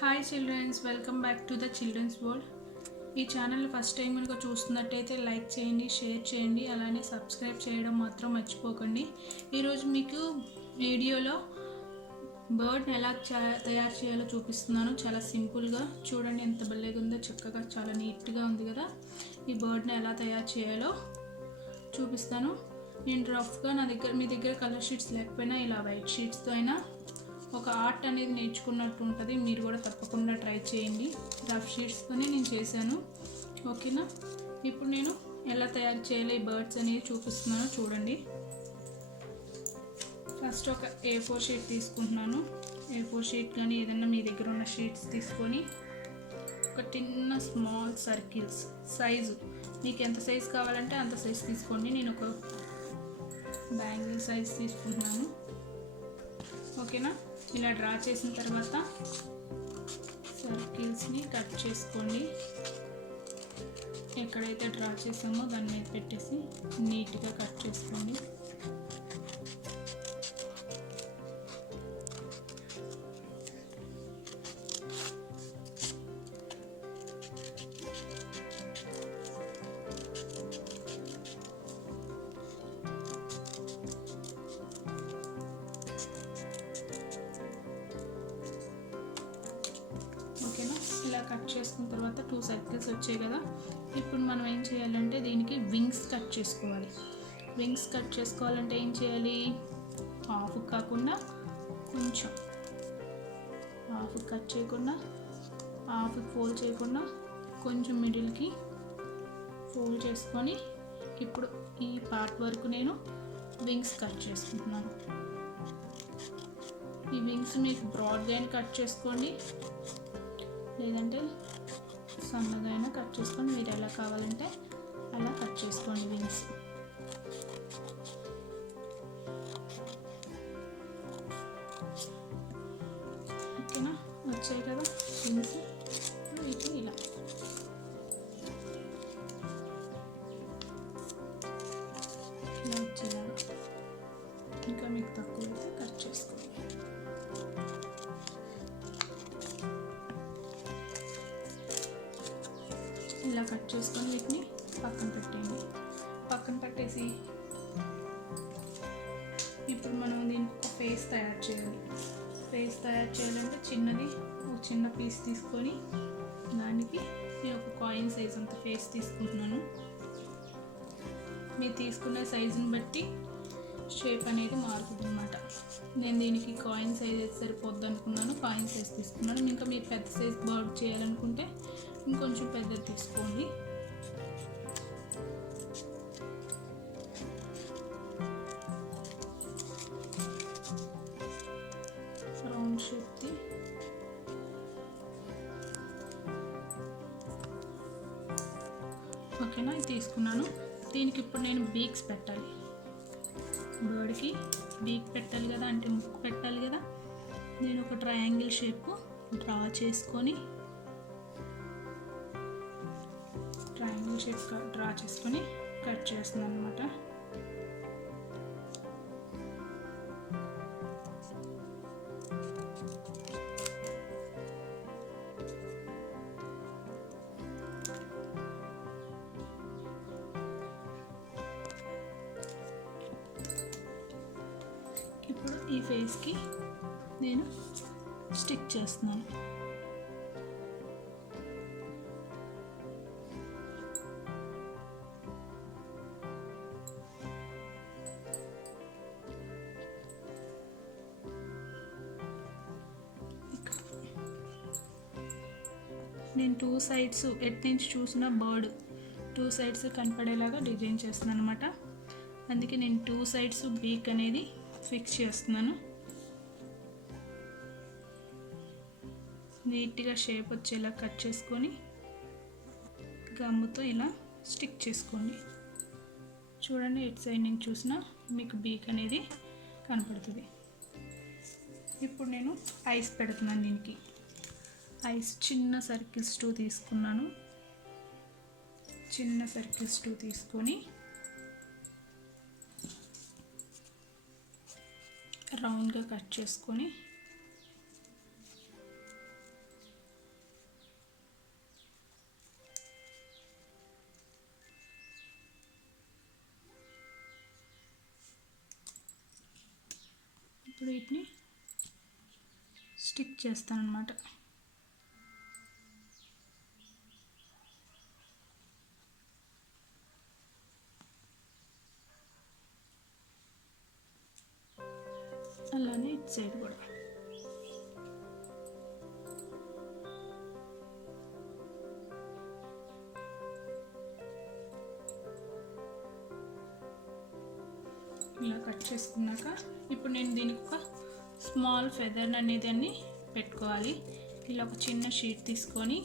Hi childrens, welcome back to the childrens world. ఈ channel first time కనుక చూస్తున్నట్టయితే like చేయండి, షేర్ చేయండి, అలానే సబ్స్క్రైబ్ చేయడం మాత్రం మర్చిపోకండి. ఈరోజు మీకు వీడియోలో బర్డ్ని ఎలా తయారు చేయాలో చూపిస్తున్నాను. చాలా సింపుల్గా చూడండి, ఎంత భలేగా ఉందో, చక్కగా చాలా నీట్గా ఉంది కదా. ఈ బర్డ్ని ఎలా తయారు చేయాలో చూపిస్తాను. నేను రఫ్గా మీ దగ్గర కలర్ షీట్స్ లేకపోయినా ఇలా వైట్ షీట్స్తో అయినా ఒక ఆర్ట్ అనేది నేర్చుకున్నట్టు ఉంటుంది. మీరు కూడా తప్పకుండా ట్రై చేయండి. రఫ్ షీట్స్తోనే నేను చేశాను, ఓకేనా. ఇప్పుడు నేను ఎలా తయారు చేయాలి ఈ బర్డ్స్ అనేది చూపిస్తున్నాను చూడండి. ఫస్ట్ ఒక A4 షీట్ తీసుకుంటున్నాను. A4 షీట్ కానీ ఏదైనా మీ దగ్గర ఉన్న షీట్స్ తీసుకొని ఒక చిన్న స్మాల్ సర్కిల్స్ సైజు మీకు ఎంత సైజు కావాలంటే అంత సైజు తీసుకోండి. నేను ఒక బ్యాంగిల్ సైజ్ తీసుకుంటున్నాను, ఓకేనా. ఇలా డ్రా చేసిన తర్వాత సర్కిల్స్ని కట్ చేసుకోండి. ఎక్కడైతే డ్రా చేసామో దాన్ని మీద పెట్టేసి నీట్గా కట్ చేసుకోండి. ఇలా కట్ చేసుకున్న తర్వాత 2 సర్కిల్స్ వచ్చాయి కదా. ఇప్పుడు మనం ఏం చేయాలంటే దీనికి వింగ్స్ కట్ చేసుకోవాలి. వింగ్స్ కట్ చేసుకోవాలంటే ఏం చేయాలి, హాఫ్ కాకుండా కొంచెం హాఫ్ కట్ చేయకుండా, హాఫ్ ఫోల్డ్ చేయకుండా కొంచెం మిడిల్కి ఫోల్డ్ చేసుకొని ఇప్పుడు ఈ పార్ట్ వరకు నేను వింగ్స్ కట్ చేసుకుంటున్నాను. ఈ వింగ్స్ మీకు బ్రాడ్గా కట్ చేసుకోండి, లేదంటే సన్నగా అయినా కట్ చేసుకొని మీరు ఎలా కావాలంటే అలా కట్ చేసుకోండి వింగ్స్. ఓకేనా, వచ్చాయి కదా వింగ్స్. వీటిని ఇలా వచ్చేలాగా, ఇంకా మీకు తక్కువ అయితే కట్ చేసుకోండి. ఇలా కట్ చేసుకొని వీటిని పక్కన పెట్టేయండి. పక్కన పెట్టేసి ఇప్పుడు మనం దీనికి ఒక ఫేస్ తయారు చేయాలి. ఫేస్ తయారు చేయాలంటే ఒక చిన్న పీస్ తీసుకొని దానికి నేను ఒక కాయిన్ సైజ్ అంత ఫేస్ తీసుకుంటున్నాను. మీరు తీసుకునే సైజుని బట్టి షేప్ అనేది మారుతుంది అన్నమాట. నేను దీనికి కాయిన్ సైజ్ అయితే సరిపోద్ది అనుకున్నాను, కాయిన్ సైజ్ తీసుకున్నాను. ఇంకా మీరు పెద్ద సైజ్ బర్డ్ చేయాలనుకుంటే ఇంకొంచెం పెద్దది తీసుకోండి. రౌండ్ షేప్ది ఓకేనా, ఇది తీసుకున్నాను. దీనికి ఇప్పుడు నేను బీక్స్ పెట్టాలి. బర్డ్కి బీక్ పెట్టాలి కదా, అంటే ముక్కు పెట్టాలి కదా. నేను ఒక ట్రయాంగిల్ షేప్ డ్రా చేసుకొని కట్ చేస్తున్నాను అనమాట. ఇప్పుడు ఈ ఫేస్కి నేను స్టిక్ చేస్తున్నాను. నేను 2 సైడ్స్ ఎట్ నుంచి చూసిన బర్డ్ 2 సైడ్స్ కనపడేలాగా డిజైన్ చేస్తున్నాను అనమాట. అందుకే నేను 2 సైడ్స్ బీక్ అనేది ఫిక్స్ చేస్తున్నాను. నీట్గా షేప్ వచ్చేలా కట్ చేసుకొని గమ్ముతో ఇలా స్టిక్ చేసుకోండి. చూడండి, ఎట్ సైడ్ నుంచి చూసినా మీకు బీక్ అనేది కనపడుతుంది. ఇప్పుడు నేను ఐస్ పెడుతున్నాను. దీనికి ఐస్ చిన్న సర్కిల్స్ 2 తీసుకున్నాను. చిన్న సర్కిల్స్ 2 తీసుకొని రౌండ్గా కట్ చేసుకొని ఇప్పుడు వీటిని స్టిక్ చేస్తాను అన్నమాట. అలానే ఇటు సైడ్ కూడా ఇలా కట్ చేసుకున్నాక ఇప్పుడు నేను దీనికి ఒక స్మాల్ ఫెదర్ అనేది అన్ని పెట్టుకోవాలి. ఇలా ఒక చిన్న షీట్ తీసుకొని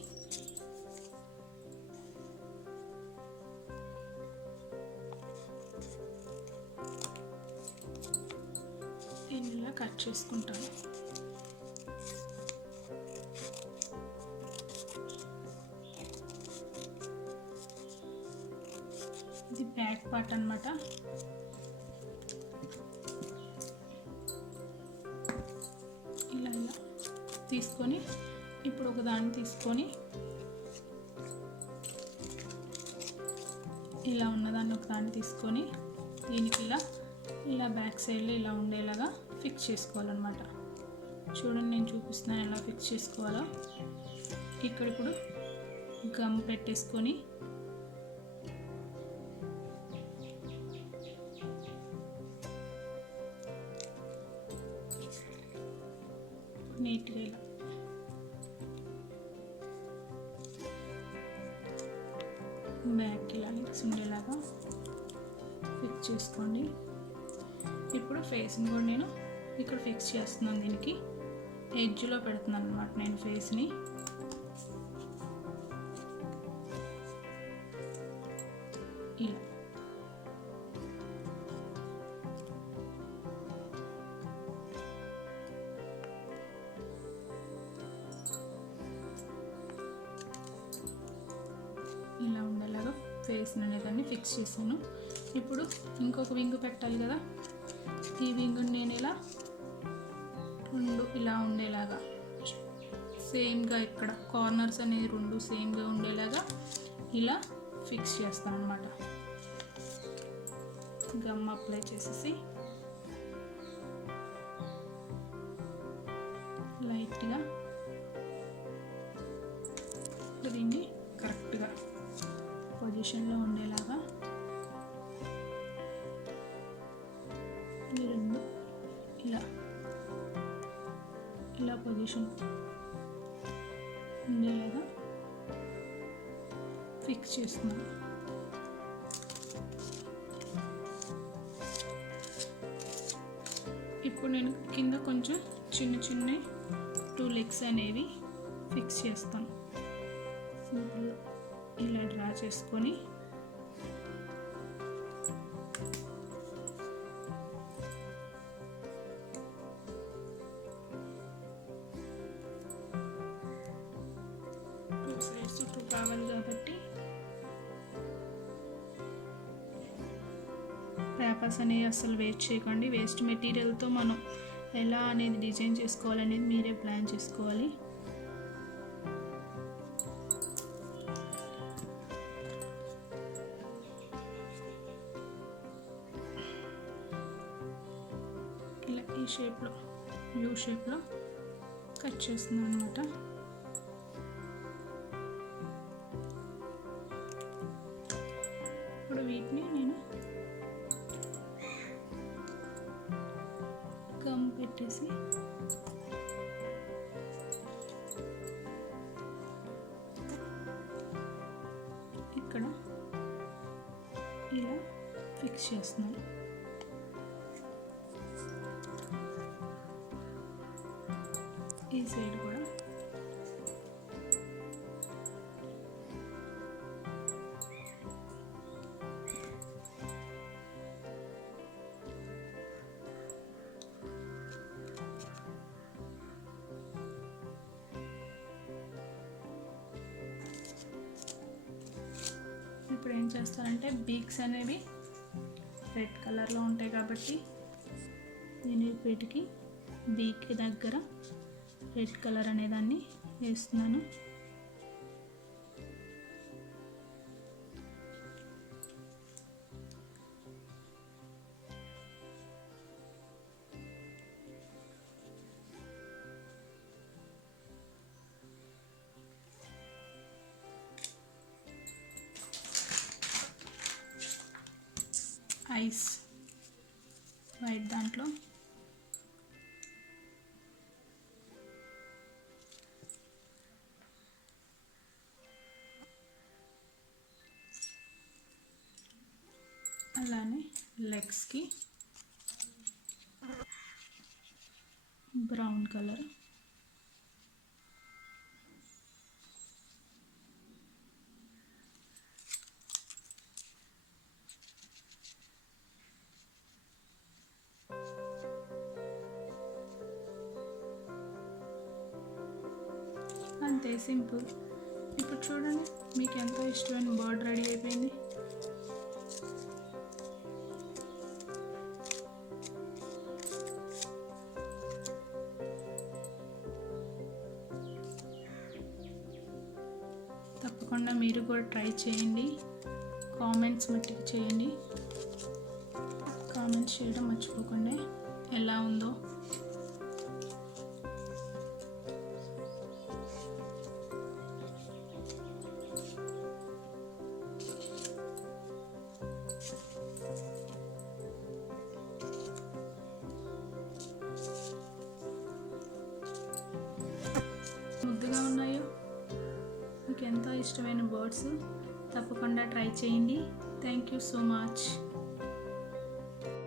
దీన్ని ఇలా కట్ చేసుకుంటాను. ఇది బ్యాక్ పార్ట్ అన్నమాట. ఇలా ఇలా తీసుకొని ఇప్పుడు ఒక దాన్ని తీసుకొని ఇలా ఉన్నదాన్ని ఒక దాన్ని తీసుకొని దీనికి ఇలా బ్యాక్ సైడ్లో ఇలా ఉండేలాగా ఫిక్స్ చేసుకోవాలన్నమాట. చూడండి నేను చూపిస్తున్నాను ఎలా ఫిక్స్ చేసుకోవాలో. ఇక్కడ ఇప్పుడు గమ్ పెట్టేసుకొని నీట్గా ఇలా బ్యాక్ ఇలా లిక్స్ ఉండేలాగా ఫిక్స్ చేసుకోండి. ఇప్పుడు ఫేస్ని కూడా నేను ఇక్కడ ఫిక్స్ చేస్తున్నాను. దీనికి ఎడ్జ్లో పెడుతున్నాను అన్నమాట నేను ఫేస్ని. ఇలా ఇలా ఉండేలాగా ఫేస్ అనేదాన్ని ఫిక్స్ చేశాను. ఇప్పుడు ఇంకొక వింగ్ పెట్టాలి కదా, ఈ వింగ్ని నేను ఇలా రెండు ఇలా ఉండేలాగా సేమ్గా ఇక్కడ కార్నర్స్ అనేవి రెండు సేమ్గా ఉండేలాగా ఇలా ఫిక్స్ చేస్తాను అన్నమాట. గమ్ అప్లై చేసేసి లైట్గా దీన్ని కరెక్ట్గా పొజిషన్లో ఉండేలాగా ఈ రెండు ఇలా పొజిషన్ ఉండేలాగా ఫిక్స్ చేస్తున్నాను. ఇప్పుడు నేను కింద కొంచెం చిన్న చిన్న 2 లెగ్స్ అనేవి ఫిక్స్ చేస్తాను. సింపుల్ ఇలా డ్రా చేసుకొని సైడ్స్ చుట్టూ కావాలి కాబట్టి పేపర్స్ అనేవి అస్సలు వేస్ట్ చేయకండి. వేస్ట్ మెటీరియల్తో మనం ఎలా అనేది డిజైన్ చేసుకోవాలనేది మీరే ప్లాన్ చేసుకోవాలి. ఇలా ఈ షేప్లో యూ షేప్లో కట్ చేస్తున్నాను అన్నమాట. ఇప్పుడు వీటిని నేను గమ్ పెట్టేసి ఇక్కడ ఇలా ఫిక్స్ చేస్తున్నాను. ఈ సైడ్ కూడా ఇప్పుడు ఏం చేస్తానంటే బీక్స్ అనేవి రెడ్ కలర్లో ఉంటాయి కాబట్టి నేను వీటికి బీక్ దగ్గర రెడ్ కలర్ అనేదాన్ని వేస్తున్నాను. ఐస్ వైట్ దాంట్లో అలానే లెగ్స్కి బ్రౌన్ కలర్, అంతే సింపుల్. ఇప్పుడు చూడండి, మీకు ఎంతో ఇష్టమైన బర్డ్ రెడీ అయిపోయింది. తప్పకుండా మీరు కూడా ట్రై చేయండి. కామెంట్స్ మట్టికి చేయండి. కామెంట్స్ చేయడం మర్చిపోకండి ఎలా ఉందో. ముద్దుగా ఉన్నాయో. మీకు ఎంతో ఇష్టమైన బర్డ్స్. తప్పకుండా ట్రై చేయండి. Thank you so much.